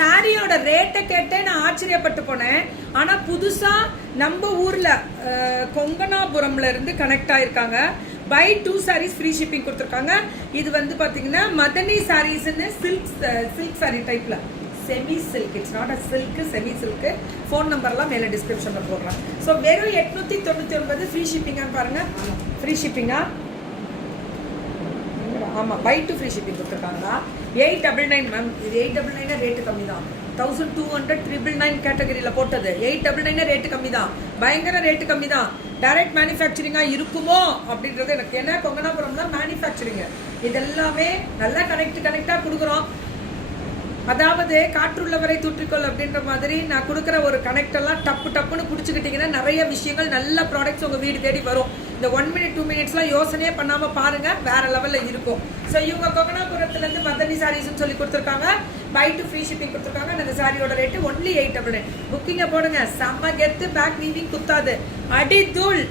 சாரியோட ரேட்டை கேட்டே நான் ஆச்சரியப்பட்டு போனேன். ஆனா புதுசா நம்ம ஊர்ல கொங்கனாபுரம்ல இருந்து கனெக்ட் ஆயிருக்காங்க. பை 2 sarees ஃப்ரீ ஷிப்பிங் கொடுத்துருக்காங்க. இது வந்து பாத்தீங்கன்னா மதனி சாரீஸ்ன்னு சில்க் சாரி டைப்ல semi silk. It's not a silk, semi silk. Phone நம்பர்லாம் மேலே டிஸ்கிரிப்ஷன்ல போடுறேன். ஸோ வெறும் 899 ஃப்ரீ ஷிப்பிங்கான்னு பாருங்க. ஃப்ரீ ஷிப்பிங்கா? ஆமாம், பை 2 ஃப்ரீ ஷிப்பிங் கொடுத்துருக்காங்களா? 899 மேம். இது 899 ரேட்டு கம்மி தான். 1200 999 கேட்டகரியில் போட்டது 899 ரேட்டு கம்மி தான். பயங்கர ரேட்டு கம்மி தான். டைரக்ட் மேனுஃபேக்சரிங்காக இருக்குமோ அப்படின்றது எனக்கு. ஏன்னா கொங்கனாபுரம் தான் மேனுஃபேக்சரிங். இதெல்லாமே நல்லா கனெக்டாக கொடுக்குறோம். அதாவது காற்றுள்ளவரை தூற்றிக்கொள் அப்படின்ற மாதிரி நான் கொடுக்குற ஒரு கனெக்ட் எல்லாம் டப்புன்னு பிடிச்சிக்கிட்டீங்கன்னா நிறைய விஷயங்கள் நல்ல ப்ராடக்ட்ஸ் உங்கள் வீடு தேடி வரும். இந்த 1 minute 2 minutesலாம் யோசனையே பண்ணாமல் பாருங்க, வேற லெவலில் இருக்கும். ஸோ இவங்க கொங்கனாபுரத்துலேருந்து மதனி சாரீஸ்ன்னு சொல்லி கொடுத்துருக்காங்க. பை 2 ஃப்ரீ ஷிப்பிங் கொடுத்துருக்காங்க. அந்த சாரியோட ரேட்டு ஒன்லி 899. புக்கிங்கை போடுங்க. செம்ம கெத்து. பேக் வீவிங் குத்தாது. அடி தூள்.